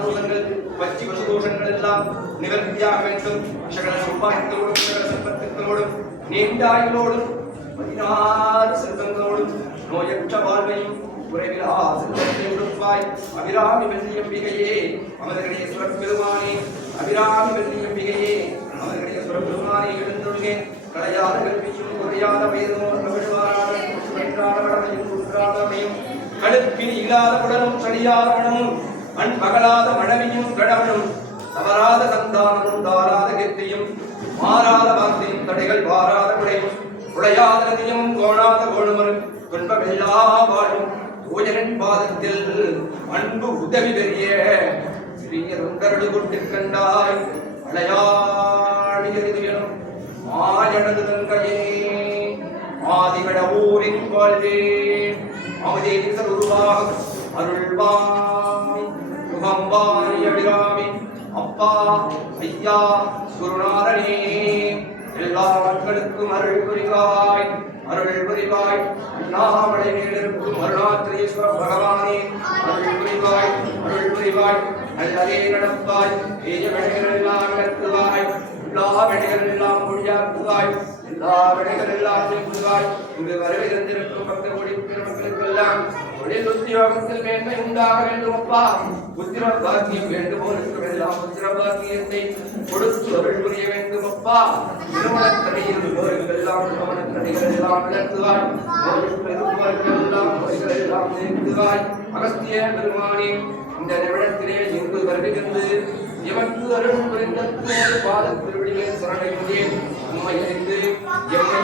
பூதங்கள் பச்சி வசுதோஷங்கள் எல்லாம் நிவர்த்தியாக வேண்டும். சகல சம்பாதிகளோடும் சகல சம்பத்துகளோடும் நீண்ட ஆயுளோடும் 16 செல்வங்களோடும் நோயற்ற வாழ்வையும் குறைவிலா செல்வத்தை கொடுப்பாய். அபிராமி வெள்ளியம்பிகையே அமர்களிய சுரப்பெருமானே, அபிராமி வெள்ளியம்பிகையே அமர்களிய சுரப்பெருமானே எழுந்தொழுகே. களையாத கல்வியும் குறையாத வயதும் கவிழ்வாராத வடமையும் குன்றாதமையும் கடுப்பினி இல்லாத உடலும் சடியாத மனமும் பகலாத மழமையும் கடவுளும் தவறாத சந்தானமும் தாராத கீர்த்தியும் மாறாத வார்த்தையும் தடைகள் வாராத குடையும் உடையாத நதியும் கோணாத கோணுமரும் துன்பமில்லா வாழும் தூயனின் பாதத்தில் அன்பு உதவி பெரிய சிறிய தொண்டரடு கொண்டு கண்டாய் அழையாடியதுயனும் மாயனது தங்கையே ஆதிகட ஊரின் வாழ்வே அமதேசர் உருவாக அருள்வாய் முகம்பாய் அபிராமி அப்பா ஐயா குருநாதனே எல்லா மக்களுக்கும் அருள் புரிவாய் அருள் புரிவாய். அண்ணாமலை மேலிருக்கும் அருணாச்சலேஸ்வர பகவானே அருள் புரிவாய் அருள் புரிவாய். நல்லதே நடப்பாய், ஏய வினைகள் எல்லாம் நடத்துவாய், எல்லா வினைகள் எல்லாம் மொழியாக்குவாய், எல்லா வினைகள் எல்லாம் செய்வாய். இங்கு வரவிருந்திருக்கும் பக்த கோடி மக்களுக்கெல்லாம் தொழில் உத்தியோகத்தில் மேன்மை உண்டாக வேண்டும். அப்பா புத்திர பாக்கியம் வேண்டுமோருக்கு எல்லாம் புத்திர பாக்கியத்தை கொடுத்து அருள் புரிய வேண்டும். அப்பா திருமணத்தடையில் நோய்களெல்லாம் திருமணத்தடைகள் எல்லாம் விளக்குவாய், நோய்கள் எல்லாம் நீக்குவாய். அகஸ்திய பெருமானே இந்த நிமிடத்திலே இங்கு வருகிறது எமக்கு அருள் புரிந்த பாத திருவடிகளை சரணடைந்தேன். உண்மையிலிருந்து எம்மை